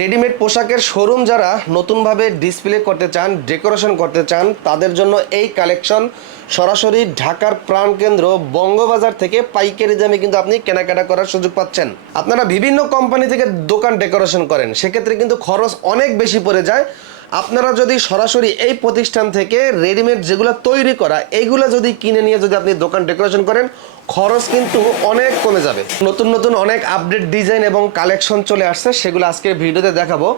Readymade পোশাকের showroom যারা নতুনভাবে ডিসপ্লে করতে চান, ডেকোরেশন করতে চান, তাদের জন্য এই কালেকশন সরাসরি ঢাকার প্রাণকেন্দ্র বঙ্গবাজার থেকে পাইকারি দামে কিন্তু আপনি কেনাকাটা করার সুযোগ পাচ্ছেন। আপনারা বিভিন্ন কোম্পানি থেকে দোকান ডেকোরেশন করেন, সেক্ষেত্রে কিন্তু খরচ অনেক বেশি পড়ে যায়। আপনারা যদি সরাসরি এই প্রতিষ্ঠান থেকে রেডিমেড যেগুলো তৈরি করা এইগুলো যদি কিনে নিয়ে যদি আপনি দোকান ডেকোরেশন করেন, খরচ কিন্তু অনেক কমে যাবে। নতুন নতুন অনেক আপডেট ডিজাইন এবং কালেকশন চলে আসছে, সেগুলো আজকে ভিডিওতে দেখাবো।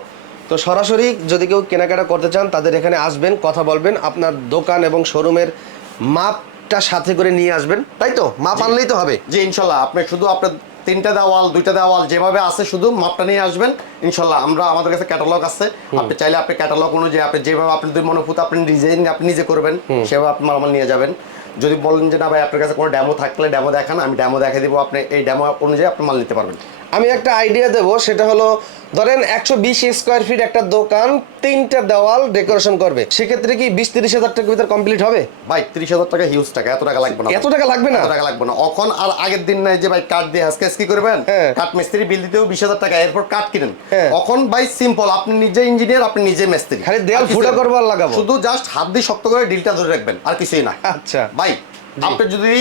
তো সরাসরি যদি কেউ কেনাকাটা করতে চান তাদের এখানে আসবেন, কথা বলবেন, আপনার দোকান এবং শোরুমের মাপটা সাথে করে নিয়ে আসবেন, তাই তো? মাপ আনলেই তো হবে। জি ইনশাল্লাহ, আপনি শুধু আপনার 3টা দেওয়াল 2টা দেওয়াল যেভাবে আছে শুধু মাপটা নিয়ে আসবেন। ইনশাল্লাহ আমাদের কাছে ক্যাটালগ আছে, আপনি চাইলে আপনি ক্যাটালগ অনুযায়ী আপনি যেভাবে আপনাদের মনোভূত আপনি ডিজাইন আপনি নিজে করবেন, সেভাবে আপনি মালামাল নিয়ে যাবেন। যদি বলেন যে না ভাই আপনার কাছে কোনো ডেমো থাকলে ডেমো দেখান, আমি ডেমো দেখাই দিব, আপনি এই ডেমো অনুযায়ী আপনি মাল নিতে পারবেন। আমি একটা আইডিয়া দেবো, সেটা হলো ধরেন 120 স্কোয়ার ফিট একটা দোকান 3টা দেওয়াল ডেকোরেশন করবে, সেক্ষেত্রে কি 20-30 হাজার টাকার ভিতর কমপ্লিট হবে? ভাই 30,000 টাকা হিউজ টাকা, এত টাকা লাগবে না। এত টাকা লাগবে না? এত টাকা লাগবে না। এখন আর আগের দিন নাই যে ভাই কাঠ দিয়ে আজকে কি করবেন, কাঠ মিস্ত্রি বিল দিতেও 20,000 টাকা, এরপর কাঠ কিনেন। এখন ভাই সিম্পল, আপনি নিজে ইঞ্জিনিয়ার, আপনি নিজে মিস্ত্রি, খালি দেয়াল ফুটা করবো আর লাগাবো, শুধু জাস্ট হাত দিয়ে শক্ত করে ডিলটা ধরে রাখবেন, আর কিছুই না। আচ্ছা ভাই আপনি যদি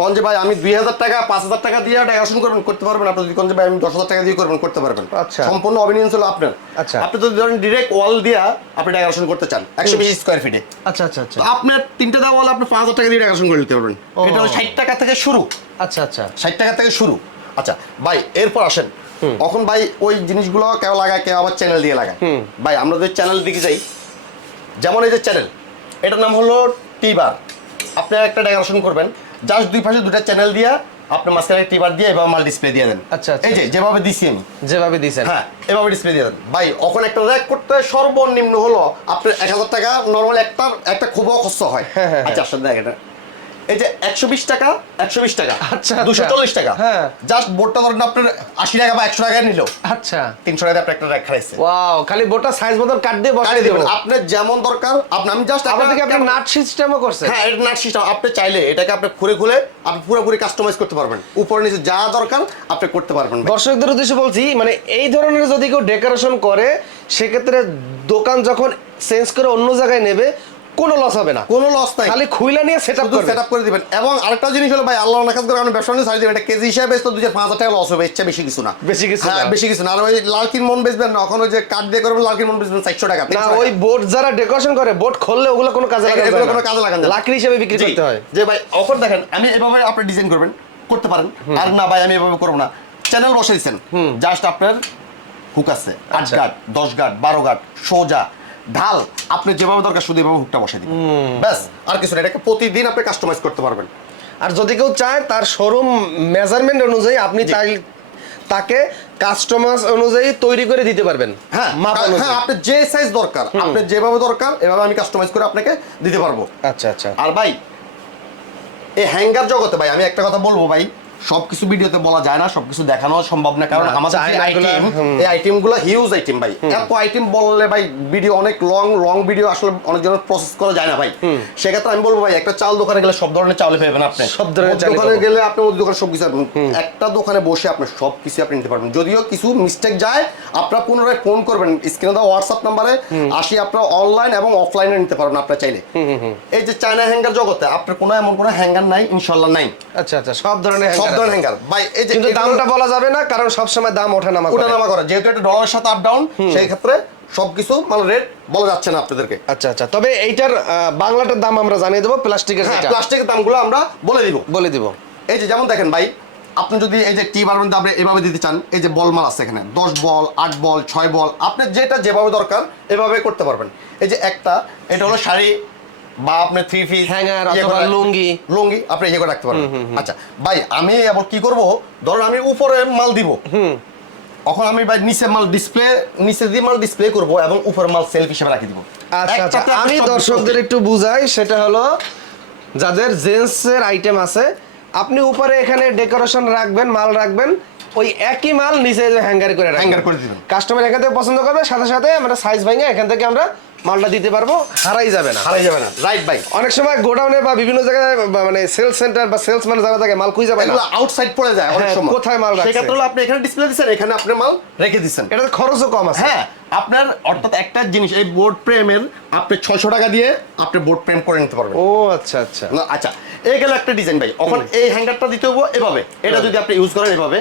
কোন যে ভাই আমি 2,000 টাকা 5,000 টাকা দিয়ে ডেকোরেশন করবেন, করতে পারবেন। আপনি যদি কোন যে ভাই আমি 10,000 টাকা দিয়ে করবেন, করতে পারবেন। আচ্ছা, সম্পূর্ণ অবিনিয়ন্স হলো আপনার। আচ্ছা, আপনি যদি ধরেন ডিরেক্ট ওয়াল দিয়ে আপনি ডেকোরেশন করতে চান 120 স্কয়ার ফিটে, আচ্ছা আচ্ছা আচ্ছা, তো আপনার 3টা দেওয়াল আপনি 5,000 টাকা দিয়ে ডেকোরেশন করে নিতে পারবেন। এটা হলো 60 টাকা থেকে শুরু। আচ্ছা আচ্ছা, 60 টাকা থেকে শুরু। আচ্ছা ভাই এরপর আসেন, এখন ভাই ওই জিনিসগুলো কেউ লাগায়, কেউ আবার চ্যানেল দিয়ে লাগায়। ভাই আমরা যদি চ্যানেল দিকে যাই, যেমন এই যে চ্যানেল, এটার নাম হলো টি-বার। আপনি একটা ডেকোরেশন করবেন, জাস্ট দুই পাশে 2টা চ্যানেল দিয়ে আপনি মাঝখানে টি-বার দিয়ে এভাবে মাল ডিসপ্লে দিয়ে দেন। আচ্ছা আচ্ছা, এই যে যেভাবে দিছি আমি, যেভাবে দিছেন, হ্যাঁ এভাবে ডিসপ্লে দিয়ে দেন। ভাই ওখানে একটা র‍্যাক করতে সর্বনিম্ন হলো আপনার 1,000 টাকা নরমাল একটা খুব খরচ হয়। আচ্ছা আসলে দেখেন, এই যে 120 টাকা 120 টাকা, আচ্ছা 240 টাকা, হ্যাঁ জাস্ট বোর্ডটা ধরেন আপনার 80 টাকা বা 100 টাকা নিল, আচ্ছা 300 টাকা আপনি একটা র‍্যাক খাইছে। ওয়াও, খালি বোর্ডটা সাইজ মতো কাট দিয়ে বসাই দিবেন আপনার যেমন দরকার। আমি জাস্ট আপনাদেরকে আপনি নাট সিস্টেমও করছেন? হ্যাঁ এটা নাট সিস্টেম, আপনি চাইলে এটাকে আপনি খুলে আপনি পুরোপুরি কাস্টমাইজ করতে পারবেন, উপরে নিচে যা দরকার আপনি করতে পারবেন। দর্শকদের উদ্দেশ্যে বলছি, মানে এই ধরনের যদি কেউ ডেকোরেশন করে, সেক্ষেত্রে দোকান যখন চেঞ্জ করে অন্য জায়গায় নেবে, কোনো লস হবে না, কোনো লস নাই, খালি খুইলা নিয়ে সেটআপ করে দিবেন। এবং আরেকটা জিনিস হলো ভাই, আল্লাহর নাকাজ করে আপনি ব্যবসা নিয়ে ছাড়ি দিবেন, এটা কেজি হিসাবে তো 2,000-5,000 টাকা লস হবে, ইচ্ছা বেশি কিছু না, বেশি কিছু না, বেশি কিছু না। আর ওই লালকিন মন বেচবেন না, ওখানে যে কাঠ দিয়ে করবেন লালকিন মন বেচবেন 400 টাকা না। ওই বোর্ড যারা ডেকোরেশন করে, বোর্ড খুললে ওগুলো কোনো কাজে লাগে না, এগুলো কোনো কাজে লাগে না, লাকড়ি হিসেবে বিক্রি করতে হয়। যে ভাই অফার দেখেন, আমি এভাবে আপনি ডিজাইন করবেন, করতে পারেন। আর না ভাই আমি এভাবে করব না, চ্যানেল বসে দিচ্ছেন, জাস্ট আপনার হুক আছে 8 গাট 10 গাট 12 গাট সোজা ঢাল, আপনি যেভাবে দরকার শুধু এভাবে হুকটা বসে দিবেন, ব্যাস আর কিছু না। এটাকে প্রতিদিন আপনি কাস্টমাইজ করতে পারবেন। আর যদি কেউ চায় তার শোরুম মেজারমেন্ট অনুযায়ী আপনি তাকে কাস্টমাইজ অনুযায়ী তৈরি করে দিতে পারবেন। হ্যাঁ হ্যাঁ, আপনি যে সাইজ দরকার, আপনি যেভাবে দরকার এভাবে আমি কাস্টমাইজ করে আপনাকে দিতে পারবো। আচ্ছা আচ্ছা। আর ভাই এই হ্যাঙ্গার জগতে ভাই আমি একটা কথা বলবো, ভাই সবকিছু ভিডিওতে বলা যায় না, সবকিছু দেখানো সম্ভব না, কারণ আমাদের এই আইটেমগুলো হিউজ আইটেম ভাই। এত আইটেম বললে ভাই ভিডিও অনেক লং ভিডিও আসলে অনেক জনের প্রসেস করা যায় না ভাই। সেক্ষেত্রে আমি বলবো ভাই, একটা চাল দোকানে গেলে সব ধরনের চাল পাবেন আপনি, সব ধরনের চাল দোকানে গেলে আপনি ওই দোকানে সবকিছু একটা দোকানে বসে আপনি সবকিছু আপনি নিতে পারবেন। যদিও কিছু মিস্টেক যায়, আপনারা পুনরায় ফোন করবেন, স্ক্রিনে দেওয়া হোয়াটসঅ্যাপ নাম্বারে আসি, আপনারা অনলাইন এবং অফলাইনে নিতে পারবেন আপনারা চাইলে। এই যে চায়না হ্যাঙ্গার জগতে আপনার কোনো এমন কোনো হ্যাঙ্গার নাই, ইনশাআল্লাহ নাই। আচ্ছা আচ্ছা, সব ধরনের হ্যাঙ্গার ভাই। এই যে কিন্তু দামটা বলা যাবে না, কারণ সব সময় দাম ওঠানামা করে, যেহেতু এটা ডলারের সাথে আপ ডাউন, সেই ক্ষেত্রে সবকিছু মানে রেট বলা যাচ্ছে না আপনাদেরকে। আচ্ছা আচ্ছা, তবে এইটার বাংলাটার দাম আমরা জানিয়ে দেবো, প্লাস্টিকের দামগুলো আমরা বলে দিব। এই যে যেমন দেখেন ভাই, আপনি যদি এই যে টি-বার আপনি এভাবে দিতে চান, এই যে বল মাল আছে এখানে 10 বল 8 বল 6 বল, আপনি যেটা যেভাবে দরকার এভাবে করতে পারবেন। এই যে একটা, এটা হলো শাড়ি বা আপনি 3 পিস হ্যাঙ্গার অথবা লুঙ্গি আপনি ইয়ে করে রাখতে পারবেন। আচ্ছা ভাই আমি আবার কি করব, ধরুন আমি উপরে মাল দিব, এখন আমি ভাই নিচে মাল ডিসপ্লে করব এবং উপরে মাল সেলফ হিসেবে রাখি দিব। আচ্ছা, আমি দর্শকদের একটু বুঝাই, সেটা হলো যাদের জেন্টসের আইটেম আছে, আপনি উপরে এখানে ডেকোরেশন রাখবেন, মাল রাখবেন, ওই একই মাল নিচে হ্যাঙ্গার করে দিবেন, কাস্টমার এখান থেকে পছন্দ করবে, সাথে সাথে আমরা সাইজ ভাঙে এখান থেকে আমরা মালটা দিতে পারবো, হারাই যাবে না। হারাই যাবে না, রাইট ভাই। অনেক সময় গোডাউনে বা বিভিন্ন জায়গায় মানে সেলস সেন্টার বা সেলসম্যান যারা থাকে মাল খুঁজে পায় না, এগুলো আউটসাইড পড়ে যায় অনেক হ্যাঁ, সময়। কোথায় মাল রাখছে? সেক্ষেত্রে হলো আপনি এখানে ডিসপ্লে দিচ্ছেন, এখানে আপনি মাল রেখে দিচ্ছেন। এটাতে খরচও কম আছে। হ্যাঁ, আপনার অর্থাৎ একটা জিনিস এই বোর্ড ফ্রেমের আপনি 600 টাকা দিয়ে আপনি বোর্ড ফ্রেম করে নিতে পারবেন। ও আচ্ছা আচ্ছা। না, আচ্ছা, এই গেল একটা ডিজাইন ভাই। এখন এই হ্যাঙ্গারটা দিতে হবে এভাবে, এটা যদি আপনি ইউজ করেন এভাবে,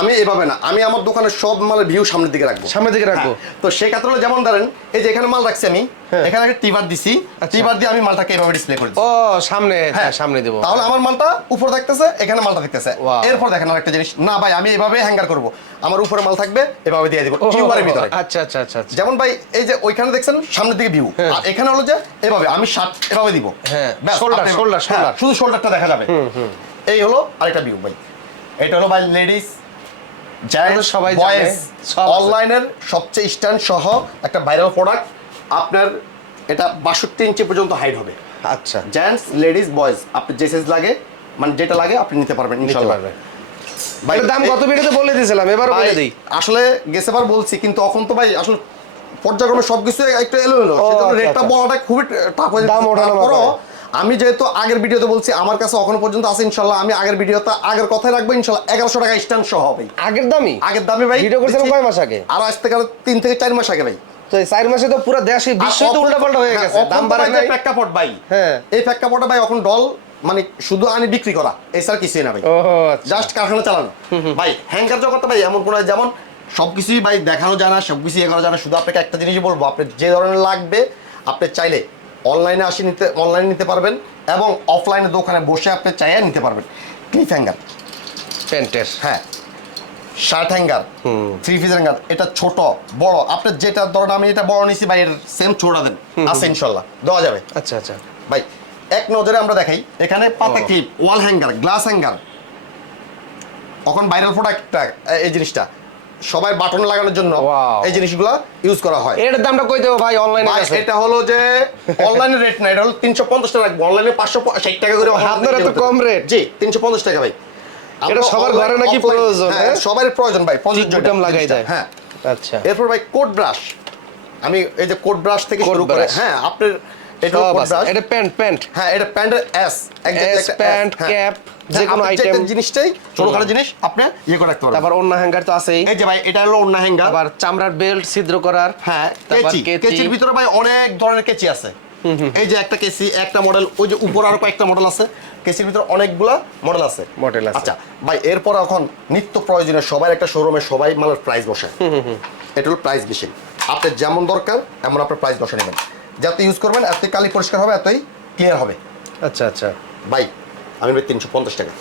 আমি এভাবে না, আমি আমার দোকানের সব মালের ভিউ সামনের দিকে রাখবো। সামনের দিকে রাখবো। হ্যাঁ, তো সেই ক্ষেত্রে হলো যেমন ধরেন এই যে এখানে মাল রাখছি আমি, হ্যাঁ। এখানে একটা টিবার দিছি, আচ্ছা। টিবার দিয়ে আমি মালটাকে এভাবে ডিসপ্লে করে দিচ্ছি। ও সামনে, হ্যাঁ, সামনে দেবো। তাহলে আমার মালটা উপর দেখতেছে, এখানে মালটা দেখতেছে। Wow. এরপর দেখেন আরেকটা জিনিস, না ভাই আমি এভাবে হ্যাঙ্গার করব, আমার উপরে মাল থাকবে, এভাবে দিয়ে দিব টিউবারের ভিতরে। আচ্ছা আচ্ছা আচ্ছা আচ্ছা। যেমন ভাই এই যে ওইখানে দেখছেন সামনের দিকে ভিউ, হ্যাঁ। আর এখানে হলো যে এভাবে আমি শার্ট এভাবে দিব। হ্যাঁ, ব্যাস, shoulder, আপনি- shoulder, হ্যাঁ, shoulder। শুধু শোল্ডারটা দেখা যাবে। এই হলো আরেকটা ভিউ ভাই। এটা হলো ভাই লেডিস এটা সবাই জানে, বয়েজ সব আছে। অনলাইনের সবচেয়ে স্ট্যান্ড সহ একটা ভাইরাল প্রোডাক্ট। আপনার এটা 62 ইঞ্চি পর্যন্ত হাইট হবে। আচ্ছা, জেন্টস লেডিস বয়েজ আপনি যে সাইজ লাগে, মানে যেটা লাগে আপনি নিতে পারবেন নিতে ইনশাআল্লাহ। পারবে। ভাই এটার দাম কত ভিডিওতে বলে দিয়েছিলাম, এবার ভাই, বলে দিই। আসলে গেছেবার বলছি, কিন্তু এখন তো ভাই আসলে পর্যায়ক্রমে সবকিছু একটু এলোমেলো, ও, সেজন্য আচ্ছা, রেটটা আচ্ছা। বলাটা খুবই টাফ হয়ে দাম যাচ্ছে। ওঠানামা তারপরও করে। আমি যেহেতু আগের ভিডিওতে বলছি, আমার কাছে এখনো পর্যন্ত আছে ইনশাল্লাহ, আমি আগের ভিডিওতে আগের কথাই রাখবো ইনশাল্লাহ। 1100 টাকা স্ট্যান্ড সহ হবে। আগের দামই? আগের দামে ভাই ভিডিও করছিলাম দিচ্ছি। কয় মাস আগে? আরো আজ থেকে 3 থেকে 4 মাস আগে ভাই। তো এই 4 মাসে তো পুরো দেশে বিশ্বই তো উল্টাপাল্টা হয়ে গেছে, দাম বাড়ে নাই। প্রেক্ষাপট ভাই, হ্যাঁ। এই প্রেক্ষাপটে ভাই এখন ডল মানে শুধু আনি বিক্রি করা, এছাড়া কিছুই না ভাই। ও আচ্ছা। জাস্ট কারখানা চালানো ভাই। হ্যাঙ্গার জগৎটা ভাই এমন কোনো, যেমন সবকিছুই ভাই দেখানো যায় না, সবকিছু এ করা যায় না। শুধু আপনাকে একটা জিনিসই বলবো, আপনি যে ধরনের লাগবে আপনি চাইলে অনলাইনে অনলাইনে নিতে পারবেন, এবং অফলাইনে দোকানে বসে আপনি চাইলে নিতে পারবেন। ক্লিপ হ্যাঙ্গার, প্যান্টের। হ্যাঁ, শার্ট হ্যাঙ্গার, 3 পিস হ্যাঙ্গার, এটা ছোট বড় আপনার যেটা ধরেন, আমি এটা বড় নিছি ভাই, এর সেম ছোটা দেন আছে ইনশাল্লাহ, দেওয়া যাবে। আচ্ছা আচ্ছা। ভাই এক নজরে আমরা দেখাই, এখানে পাতা ক্লিপ, ওয়াল হ্যাঙ্গার, গ্লাস হ্যাঙ্গার, এখন ভাইরাল প্রোডাক্টটা এই জিনিসটা সবাই বাটন লাগানোর জন্য Wow. এই জিনিসগুলো ইউজ করা হয়। এর দামটা কই দেবো ভাই অনলাইনে ভাই, কাছে? এটা হলো যে অনলাইনে রেট না, এটা হলো 350 টাকা রাখবো, অনলাইনে 560 টাকা করে। আপনার এত কম রেট? জি, 350 টাকা ভাই। এটা সবার ঘরে নাকি প্রয়োজন? হ্যাঁ, সবার প্রয়োজন ভাই, বুটাম লাগাই যায়। হ্যাঁ। আচ্ছা। এরপর ভাই কোট ব্রাশ, আমি এই যে কোট ব্রাশ থেকে কোট শুরু করে, ব্রাশ। হ্যাঁ আপনার এটা সব কোট আছে। ব্রাশ, এটা প্যান্ট হ্যাঁ এটা প্যান্টের এস, এস, প্যান্ট, ক্যাপ, যে কোনো আইটেম, জিনিসটাই ছোটখাটো জিনিস আপনি ইয়ে করে রাখতে পারবেন। তারপর ওন্না হ্যাঙ্গার তো আছেই। এই যে ভাই এটা হলো ওন্না হ্যাঙ্গার, আবার চামড়ার বেল্ট ছিদ্র করার। হ্যাঁ তারপর কেচি, কেচির ভিতরে ভাই অনেক ধরনের কেচি আছে। এই যে একটা কেচি, একটা মডেল, ওই যে উপর আরো কয়েকটা মডেল আছে, কেচির ভিতরে অনেকগুলা মডেল আছে। মডেল আছে। আচ্ছা ভাই, এরপর এখন নিত্য প্রয়োজনীয় সবার একটা শোরুমে সবাই মালের প্রাইস বসে, এটা হলো প্রাইস মেশিন। আপনার যেমন দরকার এমন আপনার প্রাইস বসে নেবেন, যত ইউজ করবেন এতই কালি পরিষ্কার হবে, এতই ক্লিয়ার হবে। আচ্ছা আচ্ছা। ভাই আমি ভাই 350 টাকা,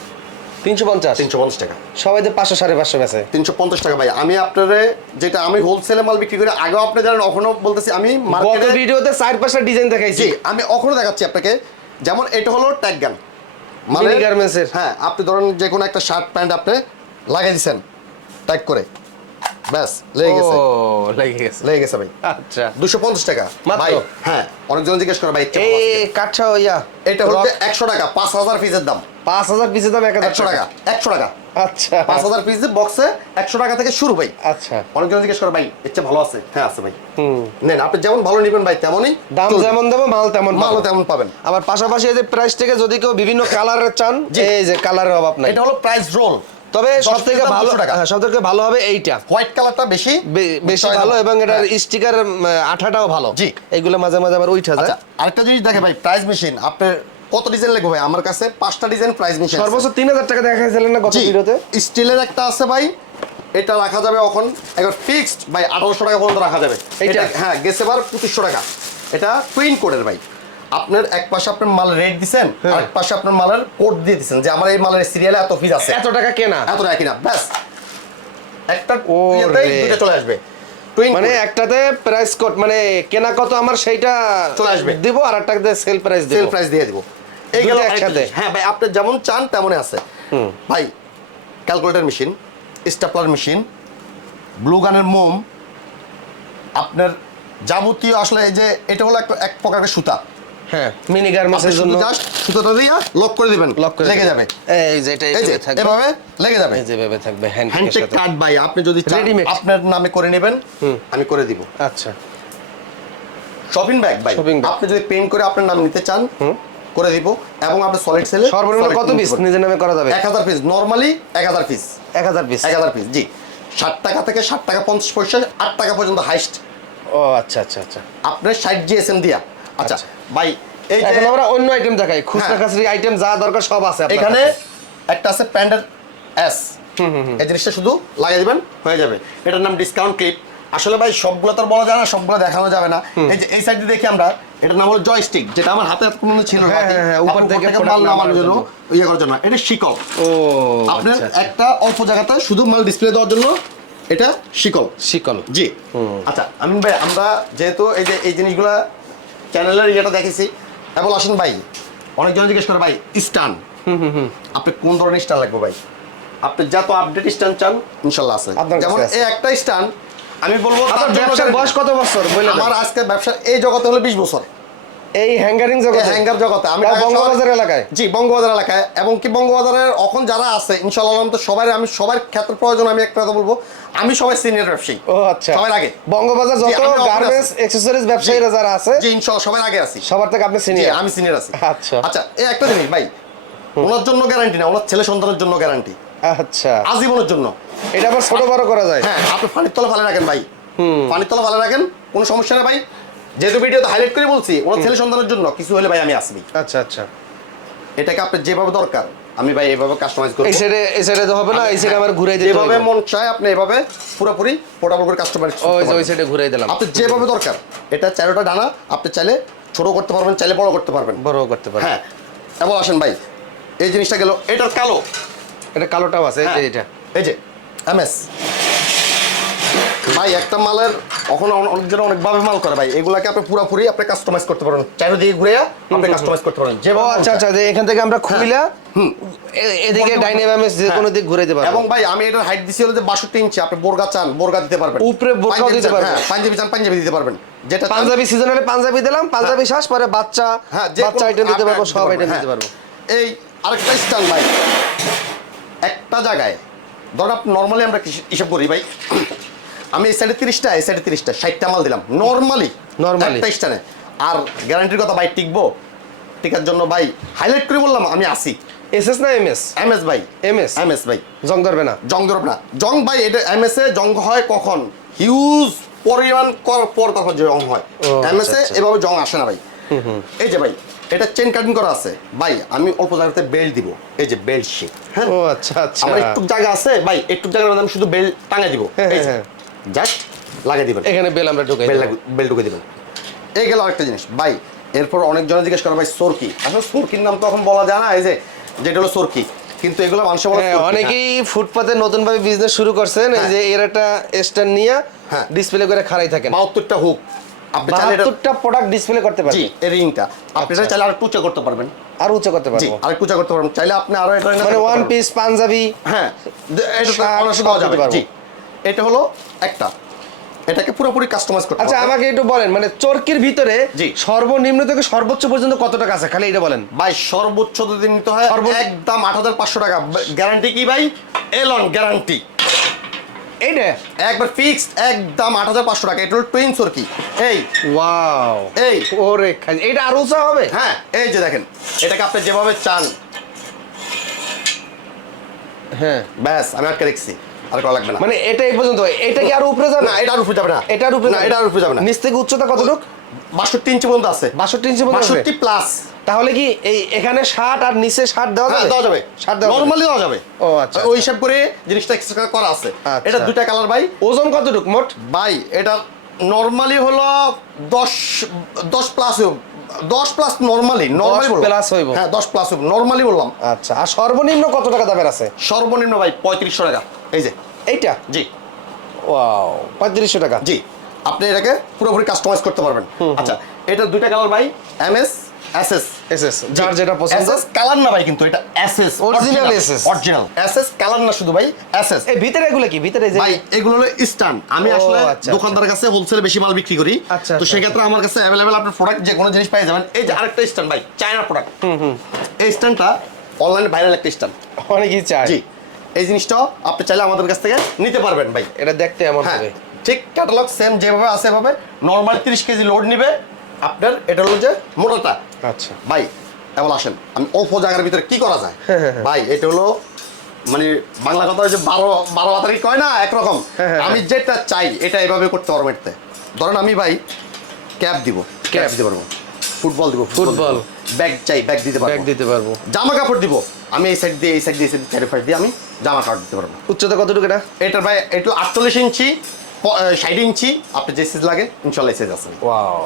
350? 350 টাকা, সবাই তো 500 550 বেচে। 350 টাকা ভাই। আমি আপনারে যেটা আমি হোলসেলে মাল বিক্রি করি, আগেও আপনি জানেন, এখনো বলতেছি আমি গত মার্কেটে, ভিডিওতে 4-5টা ডিজাইন দেখাইছি। জি আমি এখনো দেখাচ্ছি আপনাকে। যেমন এটা হলো ট্যাগ গান, মিনি গার্মেন্টসের। হ্যাঁ, আপনি ধরেন যে কোনো একটা শার্ট প্যান্ট আপনি লাগাই দিচ্ছেন ট্যাগ করে, ব্যাস লেগে গেছে, ও লেগে গেছে। লেগে গেছে ভাই। আচ্ছা। 250 টাকা মাত্র? ভাই। হ্যাঁ, অনেকজন জিজ্ঞেস করে ভাই এই কাঠা ইয়া এটা হচ্ছে 100 টাকা, 5000 পিসের দাম। 5000 পিসের দাম 100 টাকা, 100 টাকা, আচ্ছা 5000 পিস বক্সে 100 টাকা থেকে শুরু ভাই। আচ্ছা। অনেকজন জিজ্ঞেস করে ভাই এর চেয়ে ভালো আছে? হ্যাঁ আছে ভাই। নেন, আপনি যেমন ভালো নেবেন ভাই তেমনই দাম চলবে। যেমন দেবো মাল তেমন মালও পাবো। তেমন পাবেন। আবার পাশাপাশি এই যে প্রাইস থেকে যদি কেউ বিভিন্ন কালারের চান, এই যে কালারের অভাব নাই। এটা হলো প্রাইস রোল, তবে 10 সবথেকে পিসের দাম ভালো, 200 টাকা। হ্যাঁ সবথেকে ভালো হবে এইটা, হোয়াইট কালারটা বেশি বেশি ভালো, এবং এটার স্টিকার আঠাটাও ভালো। জি। এইগুলো মাঝে মাঝে আবার উঠা যায়। আচ্ছা, আরেকটা জিনিস দেখে ভাই, প্রাইস মেশিন আপনার কত ডিজাইন লাগবে ভাই? আমার কাছে 5টা ডিজাইন প্রাইস মেশিন সর্বোচ্চ 3000 টাকা দেখাইছিলেন না গত ভিডিওতে? স্টিলের একটা আছে ভাই, এটা রাখা যাবে এখন একবার ফিক্সড ভাই 1800 টাকা পর্যন্ত রাখা যাবে। এইটা? এটা হ্যাঁ গেছে বার 2500 টাকা। এটা টুইন কোডের ভাই, আপনার এক পাশে আপনার মাল রেট দিবেন, আর এক পাশে আপনার মালের কোড দিয়ে দিবেন যে আমার এই মালের সিরিয়ালে এত পিস আছে, এত টাকা কেনা, এত টাকা কিনা, ব্যাস একটা ওরে। দুটো চলে আসবে। টুইন মানে একটাতে প্রাইস কোড, মানে কেনা কত আমার সেইটা চলে আসবে। দিব, আর একটাতে সেল প্রাইস দিব। সেল প্রাইস দিয়ে দিব। এই গেল দুটো একসাথে। একসাথে। হ্যাঁ ভাই, আপনি যেমন চান তেমনই আছে ভাই। Calculator machine, stapler machine, blue গানের মোম, আপনার যাবতীয় আসলে এই যে এটা হলো একটা এক প্রকারের সুতা। হ্যাঁ, মিনি গার্মেন্টসের জন্য জাস্ট সুতাটা দিয়ে লক করে দিবেন, লক করে লেগে যাবে। এই যে এটা এই যে এইভাবে থাকবে, এভাবে লেগে যাবে, এই যে এভাবে থাকবে হ্যান্ডটেকের হ্যান্ডটেক সাথে। কাট ভাই, আপনি যদি চান Readymade। আপনার নামে করে নেবেন, আমি করে দিব। আচ্ছা। শপিং ব্যাগ ভাই, Shopping bag। আপনি যদি পেইন্ট করে আপনার নাম নিতে চান করে দিব, এবং আপনি সলিড সেলে সর্বনিম্ন কত পিস নিজের নামে করা যাবে? 1000 piece, normally 1000 piece, 1000 piece. 1000 piece জি। 60 টাকা থেকে 60 টাকা 50 পয়সা 8 টাকা পর্যন্ত হাইস্ট ও আচ্ছা আচ্ছা আচ্ছা। আপনার 60 জিএসএম দিয়া। আচ্ছা ভাই, এই যে এখন আমরা অন্য আইটেম দেখাই, খুচরা খাসরি আইটেম যা দরকার সব আছে আপনার এখানে কাছে। একটা আছে প্যান্ডেল এস, এই জিনিসটা শুধু লাগিয়ে দিবেন হয়ে যাবে। এটার নাম ডিসকাউন্ট ক্লিপ। আসলে ভাই সবগুলো তো আর বলা যায় না, সবগুলো দেখানো যাবে না। এই যে এই সাইডে দেখি আমরা, এটার নাম হলো জয়স্টিক, যেটা আমার হাতে কোনো ছিল না। হ্যাঁ, উপর থেকে মাল নামানোর জন্য, ইয়ে করার জন্য। এটা শিকল। ও আপনার আচ্ছা, আচ্ছা। একটা অল্প জায়গাতে শুধু মাল ডিসপ্লে দেওয়ার জন্য এটা শিকল। শিকল। জি। আচ্ছা আমিন ভাই, আমরা যেহেতু এই যে এই জিনিসগুলা চ্যানেলের ইয়েটা দেখেছি, এবং আসেন ভাই, অনেকজন জিজ্ঞেস করে ভাই স্টান, আপনি কোন ধরনের স্টান লাগবে ভাই? আপনি যত আপডেট স্টান চান ইনশাল্লাহ আছে। আপনার কাছে যেমন আছে। এই একটা স্টান আমি বলবো, আপনার তার জন্য ব্যবসার বয়স কত বছর বললেন? আমার আজকে ব্যবসার এই জগতে হলো 20 বছর। এই হ্যাঙ্গারিং জগতে, হ্যাঙ্গার জগতে আমি তাও ঢাকা বঙ্গবাজার শহরে- এলাকায়? জি, বঙ্গবাজার এলাকায়। এবং কি বঙ্গবাজারের এখন যারা আছে ইনশাআল্লাহ তো সবাই, আমি সবার ক্ষেত্রে প্রয়োজন, আমি একটা কথা বলবো, আমি সবাই সিনিয়র ব্যবসায়ী। ও আচ্ছা। সবার আগে বঙ্গবাজার জি, যত আমি open গার্মেন্টস আছি। অ্যাকসেসরিজ ব্যবসায়ীরা যারা আছে জি ইনশাআল্লাহ সবার আগে আছি। সবার থেকে আপনি জি, সিনিয়র। আমি সিনিয়র আছি। আচ্ছা। আচ্ছা, এই একটা জিনিস ভাই, ওনার জন্য গ্যারান্টি না, ওনার ছেলে সন্তানের জন্য গ্যারান্টি, আচ্ছা, আজীবনের জন্য। এটা আবার ছোট বড় করা যায়? হ্যাঁ, আপনি পানির তলা ভালো রাখেন ভাই, পানির তলা ভালো রাখেন, কোনো সমস্যা নেই ভাই। যেহেতু ভিডিওতে হাইলাইট করে বলছি, ওনার ছেলে সন্তানের জন্য কিছু হলে ভাই আমি আসবি। আচ্ছা আচ্ছা। এটাকে আপনার যেভাবে দরকার আমি ভাই এভাবে কাস্টমাইজ করব। এই সাইডে তো হবে না, এই সাইডে আমার ঘুরাই দিতে যেভাবে হবে। মন চায় আপনি এভাবে পুরোপুরি পোর্টেবল করে কাস্টমাইজ করতে ওই যে ওই পারবেন। সাইডে ঘুরাই দিলাম। আপনি যেভাবে দরকার, এটা চারোটা ডানা, আপনি চাইলে ছোট করতে পারবেন, চাইলে বড় করতে পারবেন। বড় করতে পারবেন। হ্যাঁ, এমন আসেন ভাই, এই জিনিসটা গেল, এটার কালো, এটা কালোটাও আছে, এই যে হ্যাঁ, এটা। এই যে এমএস ভাই, একটা মালের এখন অনেকজন অনেকভাবে মাল করে ভাই, এগুলাকে আপনি পুরোপুরি আপনি কাস্টমাইজ করতে পারেন, চারিদিকে ঘুরে আপনি কাস্টমাইজ করতে পারেন ও যেভাবে মন আচ্ছা চায়। আচ্ছা, যে এখান থেকে আমরা খুইলা এদিকে ডাইনে বামে যে কোনো দিক ঘুরাইতে পারবো। এবং ভাই আমি এটার হাইট দিছি হলো যে 62 ইঞ্চি, আপনি বোরগা চান বোরগা দিতে পারবেন, উপরে বোরকাও পাঞ্জাবি দিতে চান, পারবেন। হ্যাঁ, পাঞ্জাবি চান পাঞ্জাবি দিতে পারবেন, যেটা চান। পাঞ্জাবি সিজনালে পাঞ্জাবি দিলাম, পাঞ্জাবি শ্বাস পরে বাচ্চা, হ্যাঁ, যে বাচ্চা কোনো আইটেম দিতে আপনি পারবো, সব পারবেন, আইটেম হ্যাঁ। দিতে পারবো। এই আরেকটা স্টান ভাই, একটা জায়গায় ধরুন আপনি নর্মালি আমরা হিসাব করি ভাই, আমি এই সাইডে 30টা, এই সাইডে 30টা, 60টা মাল দিলাম নরমালি একটা স্টানে। আর গ্যারান্টির কথা ভাই, টিকবো, টিকার জন্য ভাই হাইলাইট করে বললাম আমি আসি। এসএস না এমএস? এমএস ভাই, এমএস এমএস ভাই, জং ধরবে না? জং ধরবে না। জং ভাই এটা এমএস এ জং হয় কখন, হিউজ পরিমাণ করার পর তারপর জং হয়। এমএস এ আচ্ছা। এভাবে জং আসে না ভাই। এই যে ভাই, এটা চেন কাটিং করা আছে ভাই, আমি অল্প জায়গাতে বেল্ট দিব, এই যে বেল্ট শেপ। হ্যাঁ, ও আচ্ছা আচ্ছা। আমার একটু জায়গা আছে ভাই, একটু জায়গার মধ্যে আমি শুধু বেল্ট টাঙাই দিব, হ্যাঁ, এই হ্যাঁ। জাস্ট লাগিয়ে দিবেন, এখানে বেল আমরা ঢুকাই দেব। বেল্ট ঢুকে দিবেন। এই গেল আরেকটা জিনিস ভাই। এরপর অনেকজন জিজ্ঞেস করে ভাই সরকি, আসলে সরকির নাম তো এখন বলা যায় না, এই যে যেটা হলো সরকি, কিন্তু এগুলো মানুষ বলে হ্যাঁ, অনেকেই ফুটপাতে নতুন ভাবে বিজনেস শুরু করছেন, এই যে এর একটা স্ট্যান্ড নিয়ে হ্যাঁ। ডিসপ্লে করে খাড়াই থাকেন। 72টা হুক, আপনি চাইলে এটা, 72টা প্রোডাক্ট ডিসপ্লে করতে জি পারবেন। এই রিংটা আপনি আচ্ছা। চাইলে আর একটু উঁচা করতে পারবেন, আর উঁচু করতে জি পারবো। আর একটু উঁচা করতে পারবেন, চাইলে আপনি আরো এটা মানে ওয়ান পিস পাঞ্জাবি, হ্যাঁ, এটা শার্ট অনায়াসে সব পাওয়া দিতে যাবে। পারবো। জি, এটা হলো একটা, এটাকে পুরোপুরি কাস্টমাইজ করতে আচ্ছা পারবেন। আমাকে একটু বলেন, মানে চরকির ভিতরে জি। সর্বনিম্ন থেকে সর্বোচ্চ পর্যন্ত কত টাকা আছে, খালি এটা বলেন। ভাই সর্বোচ্চ যদি নিতে হয় একদম 8500 টাকা। গ্যারান্টি কি ভাই? এলন গ্যারান্টি, এইটা একবার ফিক্সড একদম 8500 টাকা। এটা হলো টুইন সরকি। এই ওয়াও, এই ওরে এইটা আরো উঁচা হবে? হ্যাঁ, এই যে দেখেন, এটাকে আপনি যেভাবে চান, হ্যাঁ, ব্যাস আমি আটকে রেখেছি, আর করা লাগবে না। মানে এটা এই পর্যন্ত, এটা কি আরো উপরে যাবে? না, এটা আর উপরে যাবে না, এটা আর উপরে না, এটা আর উপরে যাবে না। নিচ থেকে উচ্চতা কতটুক? 62 ইঞ্চি পর্যন্ত আছে, 62 ইঞ্চি পর্যন্ত আছে? 62 প্লাস। তাহলে কি এই এখানে 60 আর নিচে 60 দেওয়া হ্যাঁ, যাবে? দেওয়া যাবে, 60 দেওয়া যাবে? নরমালি দেওয়া যাবে। ও আচ্ছা, ওই আচ্ছা। হিসাব করে জিনিসটা এক্সট্রা করা আছে। আচ্ছা। এটা দুইটা কালার ভাই। ওজন কতটুক মোট? ভাই এটা নরমালি হলো 10 প্লাস, 10 প্লাস নরমালি 10 প্লাস হইব। হ্যাঁ, 10 প্লাস হইব, নরমালি বললাম। আচ্ছা, আর সর্বনিম্ন কত টাকা দামের আছে? সর্বনিম্ন ভাই 3500 টাকা। এই যে এইটা জি, ওয়াও, 3500 টাকা। জি, আপনি এটাকে পুরোপুরি কাস্টমাইজ করতে পারবেন। আচ্ছা, এটা দুইটা কালার ভাই, এমএস এসএস। এসএস যার যেটা পছন্দ। এসএস কালার না ভাই, কিন্তু এটা SS Original SS original SS colour না, শুধু ভাই এসএস। এই ভিতরে এগুলো কি? ভিতরে যে ভাই এগুলো হলো স্ট্যান্ড। আমি ও, আসলে আচ্ছা, দোকানদারের কাছে হোলসেলে বেশি মাল বিক্রি করি, আচ্ছা, তো আচ্ছা, সেক্ষেত্রে আমার কাছে অ্যাভেলেবেল আপনার প্রোডাক্ট যে কোনো জিনিস পেয়ে যাবেন। এই যে আরেকটা স্ট্যান্ড ভাই, চায়না প্রোডাক্ট। এই স্ট্যান্ডটা অনলাইনে ভাইরাল একটা স্ট্যান্ড। অনেকেই চায়। জি, এই জিনিসটাও আপনি চাইলে আমাদের কাছ থেকে নিতে পারবেন ভাই। এটা দেখতে এমন হ্যাঁ, হবে। ঠিক ক্যাটালগ সেম যেভাবে আছে এভাবে। নরমাল 30 কেজি লোড নিবে, আপনার এটা হলো যে মোটাটা। আচ্ছা ভাই এবার আসেন, আমি অল্প জায়গার ভিতরে কি করা যায় ভাই, এটা হলো মানে বাংলা কথা যে 12 হাতারি কয় না একরকম। আমি যেটা চাই এটা এভাবে করতে পারবো। এতে ধরেন আমি ভাই ক্যাপ দিব, ক্যাপ দিতে পারবো, ফুটবল দিব, ফুটবল, ব্যাগ চাই ব্যাগ দিতে পারবো, ব্যাগ দিতে পারবো, জামা কাপড় দিব, আমি এই সাইড দিয়ে এই সাইড দিয়ে চারি পাশ দিয়ে আমি জামা কাপড় দিতে পারবো। উচ্চতা কতটুকু এটা? এটা ভাই একটু 48 ইঞ্চি 60 ইঞ্চি, আপনি যে সাইজ লাগে ইনশাল্লাহ সাইজ আছে। ওয়াও,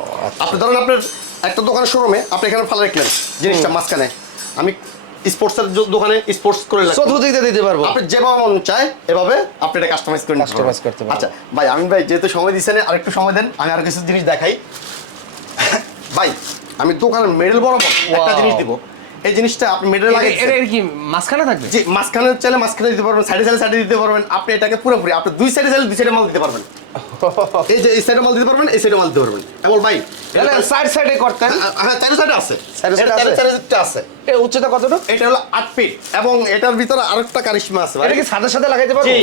আপনি ধরেন আপনার একটা দোকানের শোরুমে আপনি এখানে ফালা রাখলেন জিনিসটা মাঝখানে, আমি স্পোর্টসের দোকানে স্পোর্টস করে রাখলাম, চতুর্দিকে দিতে পারবো, আপনি যেভাবে মন চায় এভাবে আপনি এটা কাস্টমাইজ করে নিতে কাস্টমাইজ করতে পারবেন। আচ্ছা ভাই, আমি ভাই যেহেতু সময় দিচ্ছেন আরেকটু সময় দেন, আমি আর কিছু জিনিস দেখাই। ভাই আমি দোকানের মেডেল বরাবর একটা জিনিস দিব, এই জিনিসটা আপনি মেডেল লাগে এটা কি মাঝখানে থাকবে? জি, মাঝখানে চাইলে মাঝখানে দিতে পারবেন, সাইডে চাইলে সাইডে দিতে পারবেন, আপনি এটাকে পুরোপুরি আপনি দুই সাইডে চাইলে দুই সাইডে মাল দিতে পারবেন। এই যে এই সাইডে মাল দিতে পারবেন, এই সাইডে মাল দিতে পারবেন। এমন ভাই সাইড সাইডে করতেন? হ্যাঁ, চারি সাইডে আছে, চারি সাইডে আছে? চারি সাইডে আছে। এই উচ্চতা কতটুকু? এটা হলো 8 ফিট এবং এটার ভিতরে আরেকটা কারিশমা আছে ভাই। এটা কি ছাদের সাথে লাগাইতে পারবো? জি,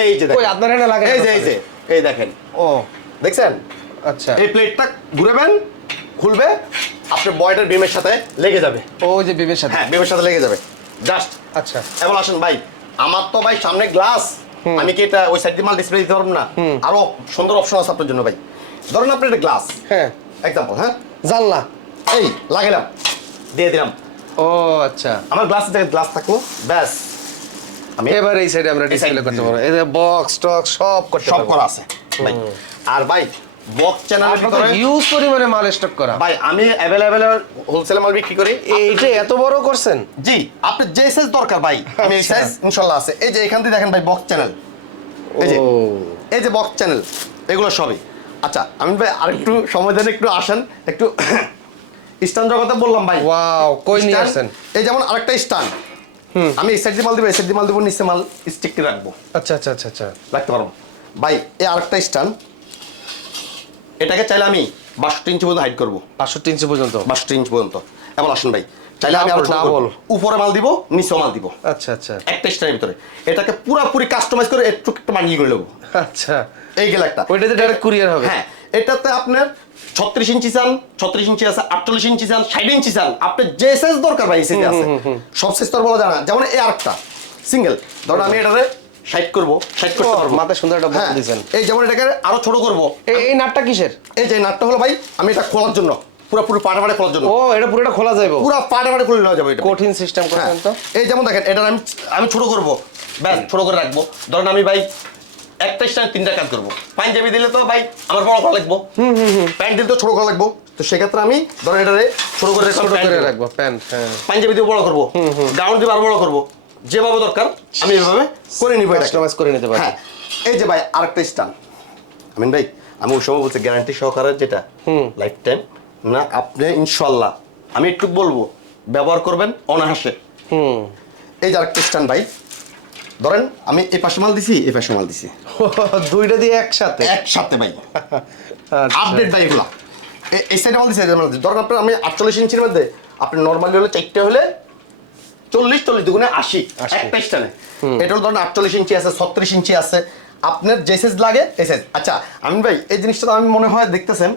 এই যে দেখেন, কই আপনার এখানে লাগাই? এই দেখেন, ও দেখছেন? আচ্ছা, এই প্লেটটা ঘুরাবেন, খুলবে, আপনার বয়টার বিমের সাথে লেগে যাবে। ওই যে বিবের সাথে? হ্যাঁ, বিমের সাথে লেগে যাবে জাস্ট। আচ্ছা, এবার আসেন ভাই, আমার তো ভাই সামনে গ্লাস, আমি কি এটা ওই সাইড দিয়ে মাল ডিসপ্লে দিতে পারবো না? আরো সুন্দর অপশন আছে আপনার জন্য ভাই। ধরেন আপনি এটা গ্লাস, হ্যাঁ, এক্সাম্পল, হ্যাঁ জানলা এই লাগাইলাম, দিয়ে দিলাম, ও আচ্ছা, আমার গ্লাসের জায়গায় গ্লাস থাকবো, ব্যাস আমি এবার এই সাইডে আমরা ডিসপ্লে করতে পারবো। এই যে বক্স টক সব করতে সব পারবো। করা আছে ভাই। আর ভাই বক্স চ্যানেলের ভিতরে হিউজ পরিমাণে মাল স্টক করা। ভাই আমি অ্যাভেলেবেল হোলসেল মাল বিক্রি করি। এইটা এত বড় করছেন? জি, আপনি যে সাইজ দরকার ভাই আমি এই সাইজ ইনশাআল্লাহ আছে। এই যে এখান থেকে দেখেন ভাই বক্স চ্যানেল, এই যে এই যে বক্স চ্যানেল, এগুলো সবই। আচ্ছা আমি ভাই আরেকটু সময় দেন, একটু আসেন, একটু স্ট্যান্ড জগতে বললাম ভাই। ওয়াও, কই নিয়ে stand, আসছেন? এই যেমন আরেকটা স্ট্যান্ড, আমি এই সাইড দিয়ে মাল দিব, এই সাইড দিয়ে মাল দিব, নিচে মাল স্টিক করে রাখবো, আচ্ছা আচ্ছা আচ্ছা আচ্ছা, রাখতে পারবো ভাই। এই আরেকটা স্ট্যান্ড, এটাকে চাইলে আমি 62 ইঞ্চি পর্যন্ত হাইট করবো, 65 ইঞ্চি পর্যন্ত? 62 ইঞ্চি পর্যন্ত। এবার আসুন ভাই, চাইলে আমি আরো ছোট Double. করবো। উপরে মাল দিব, নিচেও মাল দিব, আচ্ছা আচ্ছা একটা স্টাইলের ভিতরে। এটাকে পুরোপুরি কাস্টমাইজ করে একটু একটু বানিয়ে করে নেবো। আচ্ছা, এই গেল একটা। ওইটাতে ডাইরেক্ট কুরিয়ার হবে? হ্যাঁ, এটাতে আপনার 36 ইঞ্চি চান, 36 ইঞ্চি আছে, 48 ইঞ্চি চান, 60 ইঞ্চি চান, আপনার যে সাইজ দরকার ভাই সাইজ আছে। সব সাইজ তো আর বলা যায় না। যেমন এই আরেকটা সিঙ্গেল, ধরুন আমি এটারে 60 করব, 60 করতে পারবো। মাথায় সুন্দর একটা বক্স দিয়েছেন। এই যেমন এটাকে আরো ছোট করব। এই নাটটা কিসের? এই যে নাটটা হলো ভাই আমি এটা খোলার জন্য, পুরো পাটা পাটা খোলার জন্য। ও, এটা পুরোটা খোলা যাবে? পুরো পাটা পাটা খুলে নেওয়া যাবে এটা। কঠিন সিস্টেম করছেন তো। এই যেমন দেখেন, এটা আমি ছোট করব, ব্যাস ছোট করে রাখবো। ধরুন আমি ভাই একটা স্টাইল 3টা কাজ করবো। পাঞ্জাবি দিলে তো ভাই আমার বড় করা লাগবো, প্যান্ট দিলে তো ছোট করা লাগবো, তো সেক্ষেত্রে আমি ধরেন এটারে ছোট করে রাখবো প্যান্ট। হ্যাঁ, পাঞ্জাবি দিয়ে বড় করবো, গাউন দিয়ে আরো বড় করবো, যেভাবে দরকার আমি এভাবে করে নিবো, কাস্টমাইজ করে নিতে পারবো। হ্যাঁ, এই যে ভাই আরেকটা স্টাইল, আমিন ভাই আমি ওই সময় বলছি গ্যারান্টি সহকারে, যেটা লাইফ টাইম না, আপনি ইনশাল্লাহ আমি একটু বলবো ব্যবহার করবেন অনায়াসে। এই যে আরেকটা স্ট্যান্ড ভাই, ধরেন আমি এই পাশে মাল দিছি, এই পাশে মাল দিছি, দুইটা দিয়ে একসাথে ভাই আপডেট ভাই এগুলা। এই সাইডে মাল দিছি, এই সাইডে মাল দিছি। ধরেন আপনার আমি 48 ইঞ্চির মধ্যে আপনি নরমালি হলে 4টে হলে 40 দুগুণে 80 একটা স্ট্যান্ডে। এটা হলো ধরেন 48 ইঞ্চি আছে, 36 ইঞ্চি আছে, আপনার যে সাইজ লাগে এই সাইজ। আচ্ছা আমিন ভাই এই জিনিসটা তো আমি মনে হয় দেখতেছেন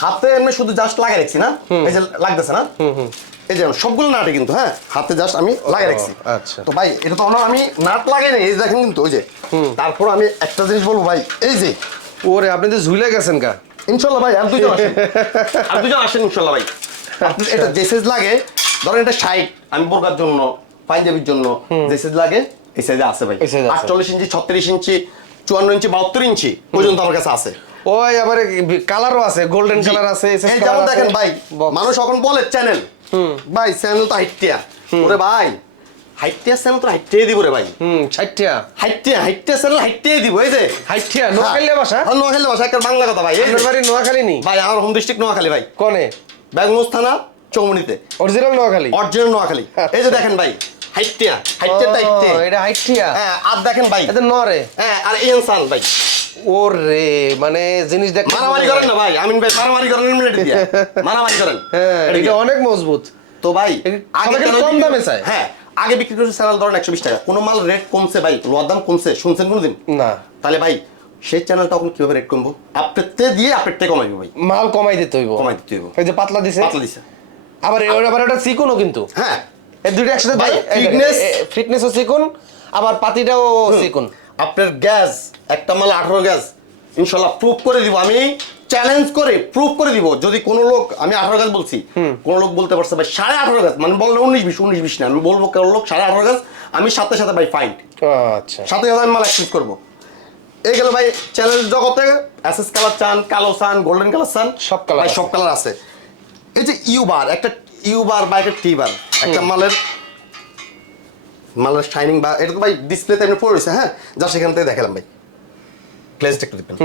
হাতে আমি শুধু জাস্ট লাগিয়ে রাখছি না, এই যে লাগতেছে না, এই যে সবগুলো নাটে কিন্তু, হ্যাঁ হাতে জাস্ট আমি লাগিয়ে রাখছি। আচ্ছা, তো ভাই এটা তো আমি নাট লাগাই নাই, এই দেখেন কিন্তু ওই যে। তারপর আমি একটা জিনিস বলবো ভাই, এই যে ওরে আপনি তো ঝুলে গেছেন কা। ইনশাল্লাহ ভাই আর দুজন আসেন, আর দুজন আসেন ইনশাল্লাহ ভাই। এটা যে সাইজ লাগে, ধরেন এটা 60 আমি বোরকার জন্য, পাঞ্জাবির জন্য যে সাইজ লাগে এই সাইজে আছে ভাই। 48 ইঞ্চি, 36 ইঞ্চি, 54 ইঞ্চি, 72 ইঞ্চি পর্যন্ত আমার কাছে আছে। ওই আবার কালারও আছে, গোল্ডেন কালার আছে। এই যেমন দেখেন ভাই, মানুষ এখন বলে চ্যানেল, ভাই চ্যানেল তো হাইটিয়া, ওরে ভাই হাইটিয়া চ্যানেল তো হাইটিয়া দিব রে ভাই। 60টা হাইটিয়া চ্যানেল হাইটিয়া দিব। এই যে হাইটিয়া নোয়াখালী ভাষা, নোয়াখালী ভাষা একটা বাংলা কথা ভাই। আপনার বাড়ি নোয়াখালী নি ভাই? আমার হোম ডিস্ট্রিক্ট নোয়াখালী ভাই। কোনে? বেগমগঞ্জ থানা, চৌমুনিতে। অরিজিনাল নোয়াখালী? অরিজিনাল নোয়াখালী। এই যে দেখেন ভাই হাইটিয়া টাইটে, এটা হাইটিয়া। হ্যাঁ, আর দেখেন ভাই এটা নরে। হ্যাঁ, আর ইনসান ভাই। ওরে মানে জিনিস দেখ, মারামারি করেন না ভাই আমিন ভাই, মারামারি করেন মিনিট দিয়া, মারামারি করেন। হ্যাঁ, এটা অনেক মজবুত তো ভাই। আগে কম দামে চাই। হ্যাঁ, আগে বিক্রি করছে চ্যানেল ধরেন 120 টাকা, কোন মাল রেট কমছে ভাই, লোয়ার দাম কমছে শুনছেন কোনদিন? না। তাহলে ভাই সেই চ্যানেলটা এখন কিভাবে রেট কমবো আপনার দিয়ে আপনার থেকে কমাইবো ভাই, মাল কমাই দিতে হইব, কমাই দিতে হইব। ওই যে পাতলা দিছে, পাতলা দিছে, আবার এটা চিকনও কিন্তু, হ্যাঁ এই দুটো একসাথে ভাই, ফিটনেসও চিকন আবার পাতিটাও চিকন। আপনার গ্যাস একটা মাল 18 গ্যাস ইনশাল্লাহ প্রুফ করে দিব, আমি চ্যালেঞ্জ করে প্রুফ করে দিব। যদি কোনো লোক, আমি 18 গ্যাস বলছি, কোনো লোক বলতে পারছে ভাই 18.5 গ্যাস, মানে বললে 19-20 না, আমি বলবো কোনো লোক 18.5 গ্যাস, আমি সাথে সাথে ভাই ফাইন, আচ্ছা সাথে সাথে আমি মাল এক্সচেঞ্জ করবো। এই গেল ভাই চ্যালেঞ্জ জগতে। অ্যাসেস কালার চান, কালো চান, গোল্ডেন কালার চান, সব কালার ভাই সব কালার আছে। এই যে ইউবার, একটা ইউবার বা একটা টিবার, একটা মালের শাইনিং বা এটা তো ভাই ডিসপ্লেতে এমনি পড়ে রয়েছে, হ্যাঁ যা সেখান থেকে দেখালাম ভাই, গ্লেজটা একটু দিবেন।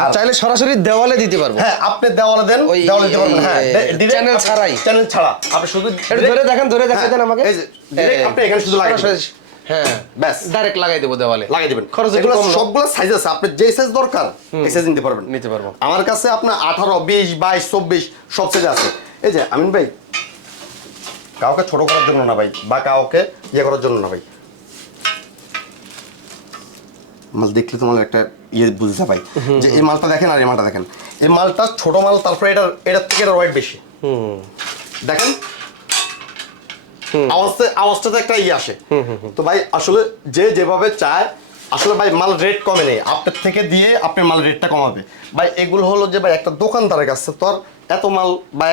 আর চাইলে সরাসরি দেওয়ালে দিতে পারবো, হ্যাঁ আপনি দেওয়ালে দেন, ওই দেওয়ালে দিতে পারবেন, হ্যাঁ চ্যানেল ছাড়াই, চ্যানেল ছাড়া আপনি শুধু এটা ধরে দেখেন, ধরে দেখাই দেন আমাকে, এই যে ডাইরেক্ট আপনি এখানে শুধু লাগাই দিবেন, হ্যাঁ ব্যাস ডাইরেক্ট লাগাই দেবো দেওয়ালে, লাগাই দিবেন। খরচ এগুলো সবগুলো সাইজ আছে, আপনি যে সাইজ দরকার এই সাইজ নিতে পারবেন, নিতে পারবো। আমার কাছে আপনার 18, 20, 22, 24 সব সাইজ আছে। এই যে আমিন ভাই কাউকে ছোট করার জন্য না ভাই, বা কাউকে ইয়ে করার জন্য না ভাই, মাল দেখলে তোমার একটা ইয়ে বুঝতে ভাই যে এই মালটা দেখেন আর এই মালটা দেখেন, এই মালটা ছোট মাল, তারপরে এটার থেকে এটা ওয়েট বেশি, দেখেন আওয়াজটাতে একটা ইয়ে আসে। তো ভাই আসলে যে যেভাবে চায়, আসলে ভাই মাল রেট কমে নেই, আপনার থেকে দিয়ে আপনার মাল রেটটা কমাবে ভাই। এগুলো হলো যে ভাই একটা দোকানদারের কাছে তো আর এত মাল বা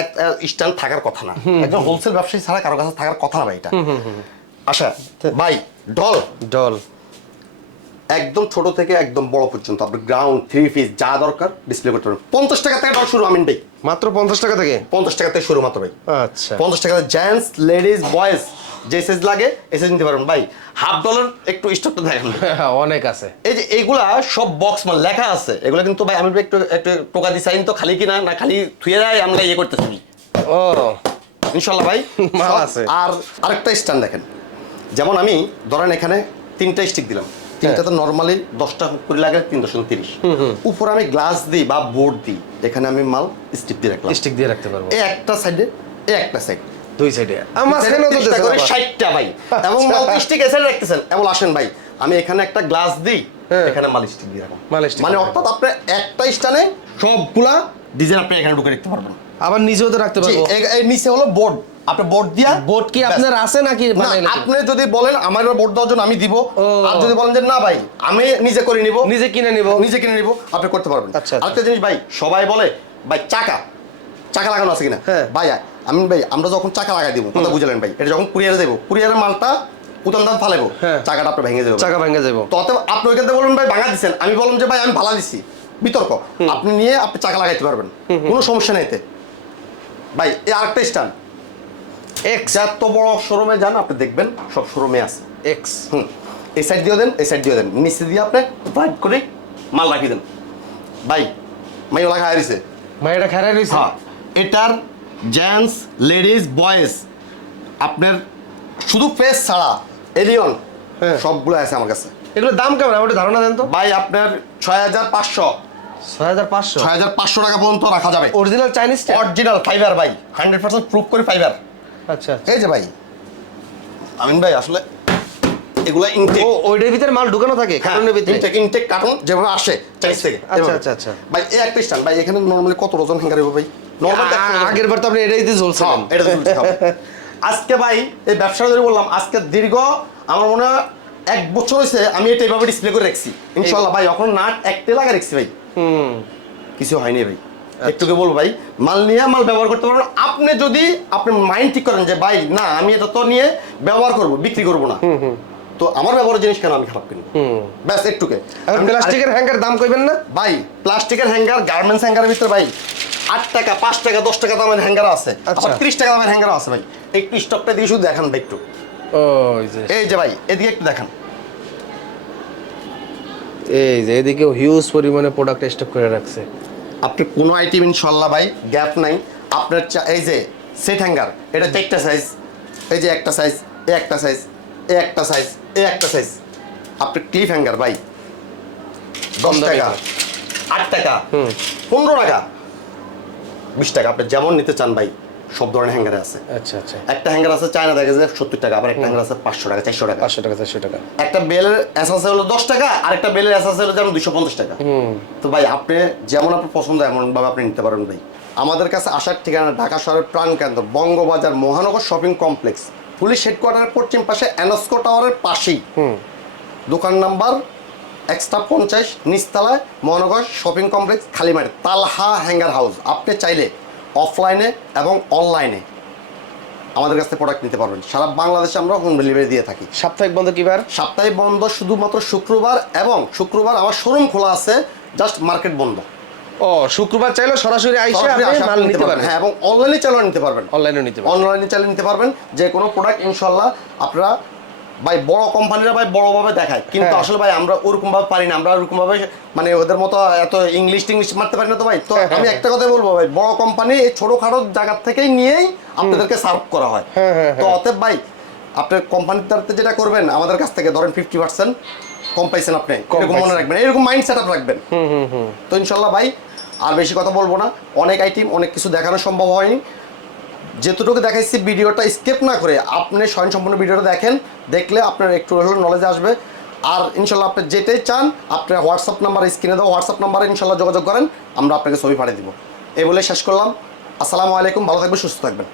স্ট্যান্ড থাকার কথা না, একজন হোলসেল ব্যবসায়ী ছাড়া কারো কাছে থাকার কথা না ভাই এটা। আচ্ছা ভাই ডল একদম ছোট থেকে একদম বড় পর্যন্ত আপনি গ্রাউন্ড 3 পিস যা দরকার ডিসপ্লে করতে পারবেন। 50 টাকা থেকে ডল শুরু, আমিন ভাই মাত্র 50 টাকা থেকে, 50 টাকা থেকে শুরু মাত্র ভাই। আচ্ছা 50 টাকা জেন্টস, লেডিস, বয়েজ যে সাইজ লাগে এই সাইজ নিতে পারবেন ভাই। হাফ ডলার একটু স্টকটা দেখেন, অনেক আছে। এই যে এইগুলা সব বক্স মাল লেখা আছে, এগুলা কিন্তু ভাই আমি একটু একটু টোকা দিই তো খালি কিনা না, খালি থুয়ে যায় আমরা ইয়ে করতেছি ও ইনশাল্লাহ ভাই মাল সব। আছে। আর আরেকটা স্ট্যান্ড দেখেন, যেমন আমি ধরেন এখানে 3টা স্টিক দিলাম, 3টা তো নরমালি 10 টাকা করে লাগে, 3.30। উপরে আমি গ্লাস দিই বা বোর্ড দিই, এখানে আমি মাল স্টিক দিয়ে রাখলাম, স্টিক দিয়ে রাখতে পারবো, এই একটা সাইডে এই একটা সাইড, দুই সাইডে আমার সেখানে তো 60টা ভাই, এবং মাল স্টিক এসে রাখতেছেন। এমন আসেন ভাই আমি এখানে একটা গ্লাস দিই, এখানে মাল স্টিক দিয়ে রাখলাম, মানে অর্থাৎ আপনি একটা স্ট্যান্ডে সবগুলা ডিজাইন আপনি এখানে ঢুকে রাখতে পারবেন। আবার নিচেও তো রাখতে পারবো, এই নিচে হলো বোর্ড, আপনি বোর্ড দিয়া, বোর্ড কি আপনার আছে নাকি না, বানাইলে? আপনি যদি বলেন আমার বোর্ড দেওয়ার জন্য আমি দিব, আর যদি বলেন যে না ভাই আমি নিজে করে নিব, নিজে কিনে নিব, আপনি করতে পারবেন। আচ্ছা। আরেকটা জিনিস ভাই, সবাই বলে ভাই চাকা লাগানো আছে কিনা, হ্যাঁ ভাই আমি ভাই আমরা যখন চাকা লাগাই দিব, কথা বুঝলেন ভাই, এটা যখন কুরিয়ারে দেবো, কুরিয়ারের মালটা উতান দাম ফালাইবো, চাকাটা আপনি ভেঙে যাবে, চাকা ভেঙে যাবো, তত আপনি ওইখানে বলুন ভাই ভাঙা দিচ্ছেন, আমি বললাম যে ভাই আমি ভালা দিচ্ছি, বিতর্ক, আপনি নিয়ে আপনি চাকা লাগাইতে পারবেন, কোনো সমস্যা নেই এতে ভাই। এই আরেকটা স্ট্যান্ড এক্স, এত বড় শোরুমে যান আপনি দেখবেন সব শোরুমে আছে এক্স, এই সাইড দিয়ে দেন, এই সাইড দিয়ে দেন, নিচে দিয়ে আপনি ব্রাইট করে মাল রাখি দেন ভাই। মাইওলা খাই দিছে, এটা খারাপ হয়েছে। হ্যাঁ এটার জেন্টস, লেডিস, বয়েজ আপনার শুধু ফেস ছাড়া এলিয়ন সবগুলো আছে আমার কাছে। এগুলোর দাম কেমন আমার ধারণা দেন তো ভাই আপনার 6500 6500 টাকা পর্যন্ত রাখা যাবে, অরিজিনাল চাইনিজ, অরিজিনাল ফাইবার ভাই, 100% প্রুফ করে ফাইবার। আচ্ছা এই যে ভাই আমিন ভাই আসলে এগুলা ইনটেক, ওইটার ভিতরে মাল ঢুকানো থাকে কার্টুনের ভিতরে, ইনটেক কার্টন যেভাবে আসে চাইনিজ থেকে। আচ্ছা ভাই এই একটা স্ট্যান্ড ভাই, এখানে নরমালি কত ওজন হ্যাঙ্গার হবে ভাই? আগের বার তো আপনি এটাই দিয়ে ঝুলছিলেন, এটা ঝুলছে আজকে ভাই এই ব্যবসা ধরে বললাম, আজকে দীর্ঘ আমার মনে হয় 1 বছর হয়েছে আমি এটা এইভাবে ডিসপ্লে করে রাখছি ইনশাআল্লাহ ভাই। এখন নাট একটা লাগা রাখছি ভাই, কিছু হয়নি ভাই। একটুকে বলবো ভাই মাল নিয়ে মাল ব্যবহার করতে পারবেন আপনি, যদি আপনি মাইন্ড ঠিক করেন যে ভাই না আমি এটা তো নিয়ে ব্যবহার করব, বিক্রি করব না, তো আমার ব্যবহারের জিনিস কেন আমি খারাপ কিনি, ব্যাস একটুকে। প্লাস্টিকের হ্যাঙ্গার দাম কইবেন না ভাই, প্লাস্টিকের হ্যাঙ্গার গার্মেন্টস হ্যাঙ্গারের ভিতরে ভাই 8 টাকা, 5 টাকা, 10 টাকা দামের হ্যাঙ্গার আছে, আবার 30 টাকা দামের হ্যাঙ্গার আছে ভাই। একটু স্টকটা দিয়ে শুধু দেখান ভাই একটু, এই যে ভাই এদিকে একটু দেখান, এই যে এদিকেও হিউজ পরিমাণে প্রোডাক্ট স্টক করে রাখছে। আপনি কোনো আইটেম ইনশাল্লাহ ভাই গ্যাপ নাই। আপনার এই যে সেট হ্যাঙ্গার, এটা 4টা সাইজ, এই যে একটা সাইজ, এই একটা সাইজ, এই একটা সাইজ, এই একটা সাইজ। আপনি ক্লিপ হ্যাঙ্গার ভাই 10 টাকা, 8 টাকা, 15 টাকা, 20 টাকা, আপনি যেমন নিতে চান ভাই সব ধরনের হ্যাঙ্গারে আছে। আচ্ছা আচ্ছা, একটা হ্যাঙ্গার আছে চায়না দেখা যায় 70 টাকা, আবার একটা হ্যাঙ্গার আছে 500 টাকা 400 টাকা। 500 টাকা 400 টাকা। একটা বেলের এসএস হলো 10 টাকা, আর একটা বেলের এসএস হলো যেমন 250 টাকা। তো ভাই আপনি যেমন আপনার পছন্দ এমন ভাবে আপনি নিতে পারেন ভাই। আমাদের কাছে আসার ঠিকানা ঢাকা শহরের প্রাণকেন্দ্র বঙ্গবাজার মহানগর শপিং কমপ্লেক্স, পুলিশ হেডকোয়ার্টারের পশ্চিম পাশে এনস্কো টাওয়ারের পাশেই। দোকান নাম্বার এক্সট্রা 50, নিচতলায় মহানগর শপিং কমপ্লেক্স, খালিমাটি, তালহা হ্যাঙ্গার হাউস। আপনি চাইলে অফলাইনে এবং অনলাইনে আমাদের কাছ থেকে প্রোডাক্ট নিতে পারবেন। সারা বাংলাদেশে আমরা হোম ডেলিভারি দিয়ে থাকি। সাপ্তাহিক বন্ধ কি বার? সাপ্তাহিক বন্ধ শুধুমাত্র শুক্রবার, এবং শুক্রবার আমার শোরুম খোলা আছে, জাস্ট মার্কেট বন্ধ। ও, শুক্রবার চাইলে সরাসরি আইসা আপনি মাল নিতে পারবেন। হ্যাঁ, এবং অনলাইনে চাইলেও নিতে পারবেন। অনলাইনেও নিতে পারবেন। অনলাইনে চাইলে নিতে পারবেন যে কোনো প্রোডাক্ট ইনশাল্লাহ। আপনারা ভাই বড় কোম্পানিরা ভাই বড়ভাবে দেখায়, কিন্তু আসলে ভাই আমরা ওরকম ভাবে পারি না। আমরা ওরকম ভাবে মানে ওদের মতো এত ইংলিশ মারতে পারি না তো ভাই। তো আমি একটা কথাই বলবো ভাই, বড় কোম্পানি এই ছোটখাটো জায়গা থেকেই নিয়েই আপনাদেরকে সার্ভ করা হয়। তো অতএব ভাই আপনার কোম্পানির তরফে যেটা করবেন, আমাদের কাছ থেকে ধরেন 50% কম পাইছেন আপনি, এরকম মনে রাখবেন, এরকম মাইন্ড সেট আপ রাখবেন। তো ইনশাল্লাহ ভাই আর বেশি কথা বলবো না, অনেক আইটেম অনেক কিছু দেখানো সম্ভব হয়নি। যেটুকু দেখাইছি ভিডিওটা স্কিপ না করে আপনি স্বয়ংসম্পূর্ণ ভিডিওটা দেখেন, দেখলে আপনার একটু হলেও নলেজ আসবে। আর ইনশাল্লাহ আপনি যেটাই চান আপনার হোয়াটসঅ্যাপ নাম্বার স্ক্রিনে দাও, হোয়াটসঅ্যাপ নাম্বারে ইনশাল্লাহ যোগাযোগ করেন, আমরা আপনাকে ছবি পাঠিয়ে দিব। এই বলে শেষ করলাম। আসসালামু আলাইকুম, ভালো থাকবেন, সুস্থ থাকবেন।